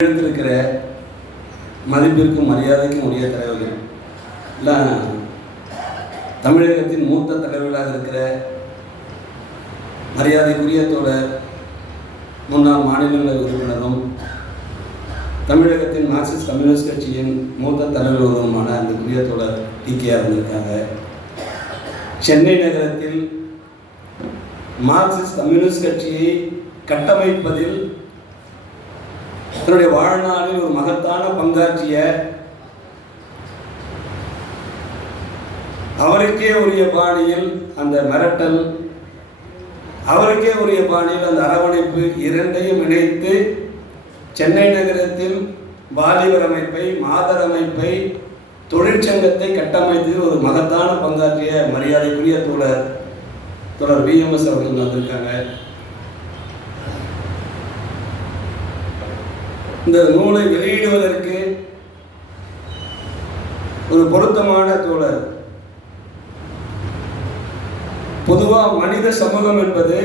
எழுந்திருக்கிற மதிப்பிற்கும் மரியாதைக்கும் உரிய தலைவர்கள். இல்லை தமிழகத்தின் மூத்த தலைவர்களாக இருக்கிற மரியாதைக்குரிய தோழர் முன்னாள் மாநிலங்களவை உறுப்பினரும் தமிழகத்தின் மார்க்சிஸ்ட் கம்யூனிஸ்ட் கட்சியின் மூத்த தலைவர்களுமான அந்த குரிய தோழர் இருந்திருக்காங்க சென்னை நகரத்தில் மார்க்சிஸ்ட் கம்யூனிஸ்ட் கட்சியை கட்டமைப்பதில் தன்னுடைய வாழ்நாளில் ஒரு மகத்தான பங்காற்றிய அவருக்கே உரிய பாணியில் அந்த மிரட்டல் அவருக்கே உரிய பாணியில் அந்த அரவணைப்பு இரண்டையும் இணைத்து சென்னை நகரத்தில் வாலிபர் அமைப்பை மாதர் அமைப்பை தொழிற்சங்கத்தை கட்டமைத்ததில் ஒரு மகத்தான பங்காற்றிய மரியாதைக்குரிய தோழர் தோழர் பிஎம்எஸ் அவர்கள் வந்திருக்காங்க. இந்த நூலை வெளியிடுவதற்கு ஒரு பொருத்தமான தோழர். பொதுவா மனித சமூகம் என்பது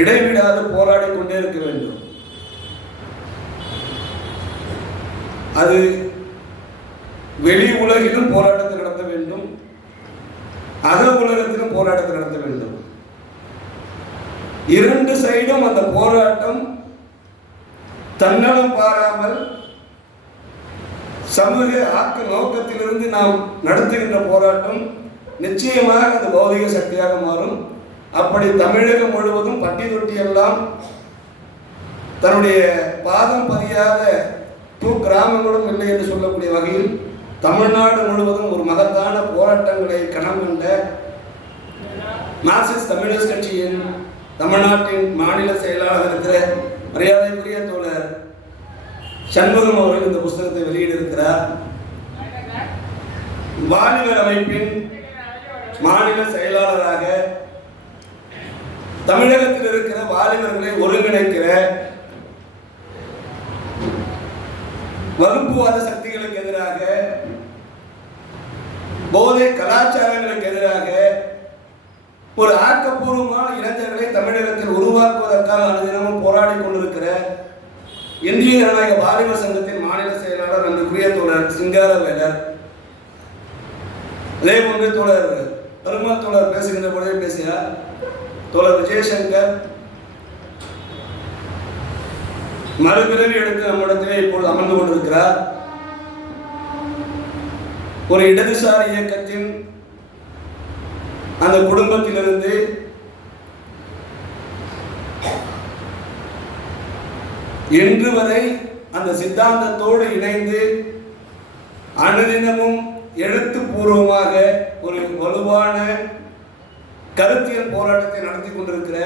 இடைவிடாது போராடி கொண்டே இருக்க வேண்டும். அது வெளி உலகிலும் போராட்டத்தை நடத்த வேண்டும். அக உலகத்திலும் போராட்டத்தை நடத்த வேண்டும். இரண்டு சைடும் அந்த போராட்டம் தன்னலம் பாராமல் சமூக ஆக்க நோக்கத்திலிருந்து நாம் நடத்துகின்ற போராட்டம் நிச்சயமாக அது பௌதிக சக்தியாக மாறும். அப்படி தமிழகம் முழுவதும் பட்டி தொட்டி எல்லாம் தன்னுடைய பாதம் பதியாத தூ கிராமங்களும் இல்லை என்று சொல்லக்கூடிய வகையில் தமிழ்நாடு முழுவதும் ஒரு மகத்தான போராட்டங்களை கணம் கொண்ட மார்க்சிஸ்ட் கம்யூனிஸ்ட் கட்சியின் தமிழ்நாட்டின் மாநில செயலாளர் இருக்கிற மரியாதைக்குரிய தோழர் சண்முகம் அவர்கள் இந்த புஸ்தகத்தை வெளியிட்டிருக்கிறார். வாலிபர் அமைப்பின் மாநில செயலாளராக தமிழகத்தில் இருக்கிற வாலிபர்களை ஒருங்கிணைக்கிற வகுப்புவாத சக்திகளுக்கு எதிராக போதை கலாச்சாரங்களுக்கு எதிராக ஒரு ஆக்கப்பூர்வமான இளைஞர்களை தமிழகத்தில் உருவாக்குவதற்காக அனுதினமும் போராடி கொண்டிருக்கிற இந்திய ஜனநாயக வாலிபர் சங்கத்தின் மாநில செயலாளர் அன்புக்குரிய தோழர் சிங்காரவேலர் அதே போன்று தோழர் பெருமாள் தோழர் பேசுகின்ற பொழுதே பேசினார் தோழர் விஜயசங்கர் மறுபிறவி எடுத்து நம்மிடத்திலே இப்பொழுது அமர்ந்து கொண்டிருக்கிறார். ஒரு இடதுசாரி இயக்கத்தின் அந்த குடும்பத்திலிருந்து இன்று வரை அந்த சித்தாந்தத்தோடு இணைந்து அனுதினமும் எழுத்துப்பூர்வமாக ஒரு வலுவான கருத்தியல் போராட்டத்தை நடத்தி கொண்டிருக்கிற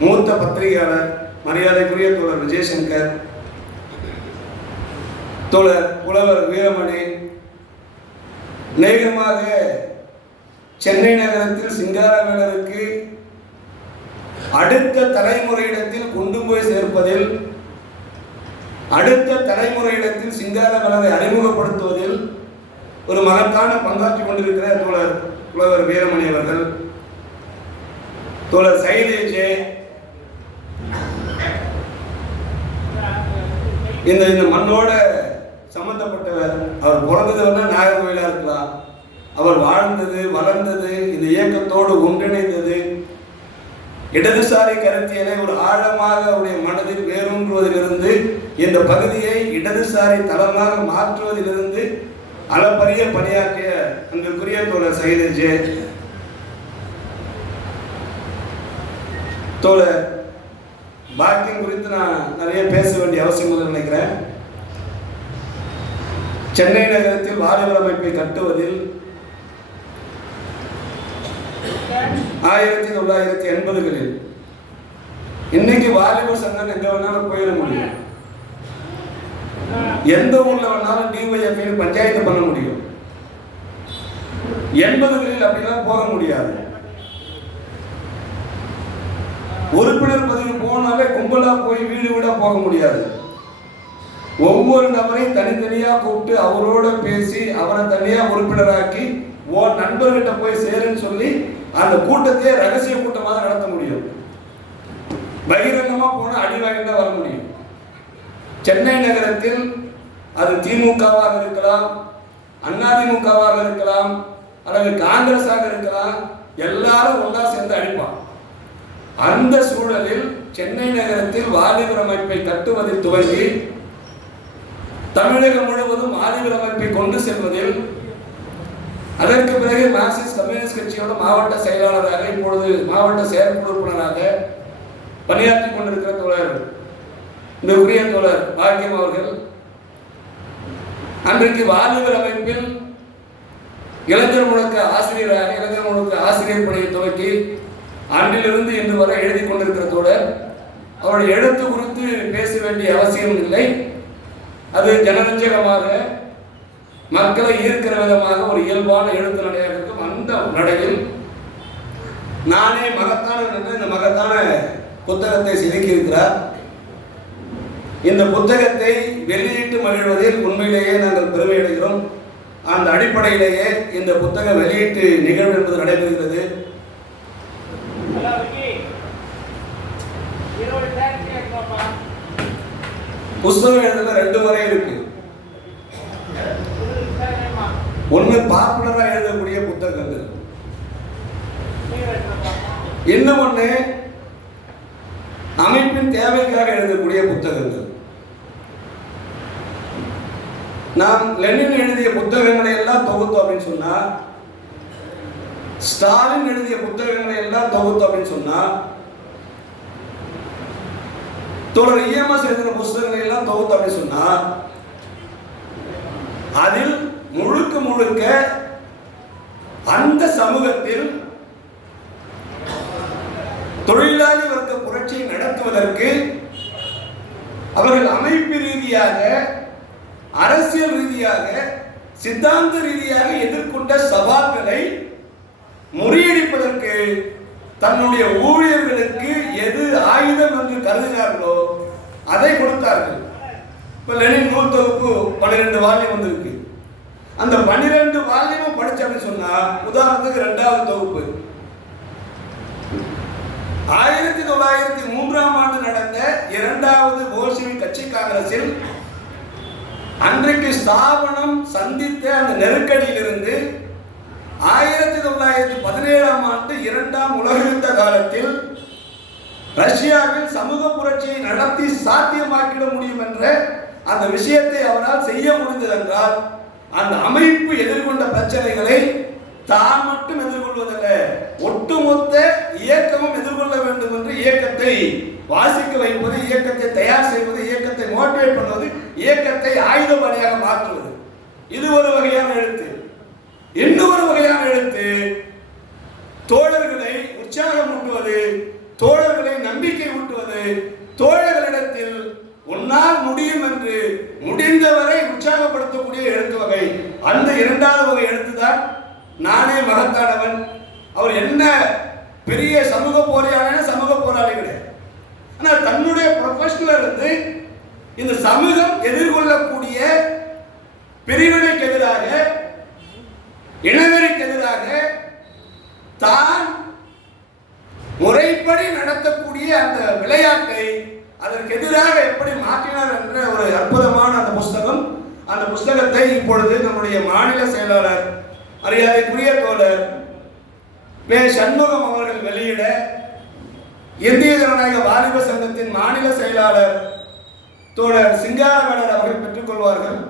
மூத்த பத்திரிகையாளர் மரியாதைக்குரிய தோழர் விஜயசங்கர் தோழர் புலவர் வீரமணி நேகமாக சென்னை நகரத்தில் சிங்காரவேலருக்கு அடுத்த தலைமுறையிடத்தில் கொண்டு போய் சேர்ப்பதில் அடுத்த தலைமுறையிடத்தில் சிங்கார மலரை அறிமுகப்படுத்துவதில் ஒரு மகத்தான பங்காற்றி கொண்டிருக்கிற தோழர் புலவர் வீரமணி அவர்கள். தோழர் சைலேஜே இந்த இந்த மண்ணோட சம்பந்தப்பட்டவர் அவர் பிறந்தது வந்து நாகர்கோயிலா இருக்கலாம். அவர் வாழ்ந்தது வளர்ந்தது இந்த இயக்கத்தோடு ஒன்றிணைந்தது இடதுசாரி கருத்தியலை ஒரு ஆழமாக அவருடைய மனதில் வேரூன்றுவதிலிருந்து இந்த பகுதியை இடதுசாரி தளமாக மாற்றுவதிலிருந்து அளப்பரிய பணியாற்றிய அன்பிற்குரிய தோழர் சைது ஜே. தோழர் பாக்கியம் குறித்து நான் நிறைய பேச வேண்டிய அவசியம் நினைக்கிறேன். சென்னை நகரத்தில் வாலிபர் அமைப்பை கட்டுவதில் ஆயிரத்தி தொள்ளாயிரத்தி எண்பதுகளில். இன்னைக்கு வாலிப சங்கம் எங்க வேணாலும் போயிட முடியும். எந்த ஊர்ல வேணாலும் டிஒய்எஃப் பஞ்சாயத்து பண்ண முடியும். எண்பதுகளில் அப்படிலாம் போக முடியாது. உறுப்பினர் பதிவு போனாலே கும்பலா போய் வீடு வீடா போக முடியாது. ஒவ்வொரு நபரையும் தனித்தனியா கூப்பிட்டு அவரோட பேசி அவரை தனியா உறுப்பினராக்கி ஓ நண்பர்கிட்ட போய் சேருன்னு சொல்லி அந்த கூட்டத்தையே ரகசிய கூட்டமாக நடத்த முடியும். பகிரங்கமா போனா அடி தான் வர முடியும். சென்னை நகரத்தில் அது திமுகவாக இருக்கலாம் அதிமுகவாக இருக்கலாம் அல்லது காங்கிரஸாக இருக்கலாம் எல்லாரும் ஒன்றா சேர்ந்து அடிப்பான் அந்த சூழலில் சென்னை நகரத்தில் வாலிபர் அமைப்பை கட்டுவதில் துவங்கி தமிழகம் முழுவதும் வாலிபர் அமைப்பை கொண்டு செல்வதில் அதற்கு பிறகு மார்க்சிஸ்ட் கம்யூனிஸ்ட் கட்சியோட மாவட்ட செயலாளராக இப்பொழுது மாவட்ட செயற்குழு உறுப்பினராக பணியாற்றி கொண்டிருக்கிற தோழர் இந்த உரிய தோழர் பாக்கியம் அவர்கள் அன்றைக்கு வாலிபர் அமைப்பில் இளைஞர் முழக்க ஆசிரியராக இளைஞர் முழுக்க ஆசிரியர் பணியை துவக்கி அன்றிலிருந்து இன்று வரை எழுதி கொண்டிருக்கிற தோழர் அவருடைய எழுத்து குறித்து பேச வேண்டிய அவசியம் இல்லை. அது ஜனரஞ்சகமாக மக்களை ஈர்க்கிற விதமாக ஒரு இயல்பான எழுத்து நடையாக இருக்கும். அந்த நடையில் நானே மகத்தான என்று இந்த மகத்தான புத்தகத்தை செதுக்கியிருக்கிறார். இந்த புத்தகத்தை வெளியிட்டு மகிழ்வதில் உண்மையிலேயே நாங்கள் பெருமை அடைகிறோம். அந்த அடிப்படையிலேயே இந்த புத்தக வெளியீட்டு நிகழ்வு என்பது நடைபெறுகிறது. புஸ்தகம் எழுதுல ரெண்டு முறை இருக்கு. ஒன்று பாப்புலரா எழுதக்கூடிய புத்தகங்கள். இன்னும் ஒன்று அமைப்பின் தேவைக்காக எழுதக்கூடிய புத்தகங்கள். நாம் லெனின் எழுதிய புத்தகங்களை எல்லாம் தொகுத்தோம் அப்படின்னு சொன்னா ஸ்டாலின் எழுதிய புத்தகங்களை எல்லாம் தொகுத்தோம் அப்படின்னு சொன்னா தொடர் இஎம்எஸ் எழுதின புத்தகங்களை எல்லாம் தொகுத்தோம் அப்படின்னு சொன்னா அதில் முழுக்க முழுக்க அந்த சமூகத்தில் தொழிலாளி வர்க்க புரட்சியை நடத்துவதற்கு அவர்கள் அமைப்பு ரீதியாக அரசியல் ரீதியாக சித்தாந்த ரீதியாக எதிர்கொண்ட சவால்களை முறியடிப்பதற்கு தன்னுடைய ஊழியர்களுக்கு எது ஆயுதம் என்று கருதினார்களோ அதை கொடுத்தார்கள். இப்ப லெனின் நூல் தொகுப்பு பன்னிரெண்டு வால்யம் வந்திருக்கு. அந்த பன்னிரெண்டு வால்யூமும் படிச்சோம்னு சொன்னா உதாரணத்துக்கு ரெண்டாவது தொகுப்பு. ஆயிரத்தி தொள்ளாயிரத்தி மூன்றாம் ஆண்டு நடந்த இரண்டாவது போல்ஷிவிக் கட்சி காங்கிரஸில் அன்றைக்கு ஸ்தாபனம் சந்தித்த அந்த நெருக்கடியிலிருந்து ஆயிரத்தி தொள்ளாயிரத்தி பதினேழாம் ஆண்டு இரண்டாம் உலக யுத்த காலத்தில் ரஷ்யாவில் சமூக புரட்சியை நடத்தி சாத்தியமாக்கிட முடியும் என்ற அந்த விஷயத்தை அவரால் செய்ய முடிந்தது என்றால் அந்த அமைப்பு எதிர்கொண்ட பிரச்சனைகளை தான் மட்டும் எதிர்கொள்வதல்ல ஒட்டுமொத்த இயக்கமும் எதிர்கொள்ள வேண்டும் என்று இயக்கத்தை வாசிக்க வைப்பது இயக்கத்தை தயார் செய்வது இயக்கத்தை மோட்டிவேட் பண்ணுவது இயக்கத்தை ஆயுதபடியாக மாற்றுவது. இது ஒரு வகையான எழுத்து. இன்னொரு வகையான எழுத்து தோழர்களை உற்சாகம் ஊட்டுவது தோழர்களை நம்பிக்கை ஊட்டுவது தோழர்களிடத்தில் உன்னால் முடியும் என்று முடிந்தவரை எழுத்து வகை. அந்த இரண்டாவது வகை எழுத்துதான் நானே மகத்தானவன். அவர் என்ன பெரிய சமூக போராளியான சமூக போராளி கிடையாது. ஆனால் தன்னுடைய ப்ரொஃபஷனில் இருந்து இந்த சமூகம் எதிர்கொள்ளக்கூடிய பிரிவினைக்கு எதிராக இனவெறிக்கு எதிராக தான் முறைப்படி நடத்தக்கூடிய அந்த விளையாட்டை அதற்கு எதிராக எப்படி மாற்றினார் என்ற ஒரு அற்புதம் புஸ்தகத்தை இப்பொழுது நம்முடைய மாநில செயலாளர் மரியாதைக்குரிய தோழர் வே. சண்முகம் அவர்கள் வெளியிட இந்திய ஜனநாயக வாலிப சங்கத்தின் மாநில செயலாளர் தோழர் சிங்காரவேலர் அவர்கள் பெற்றுக்கொள்வார்கள்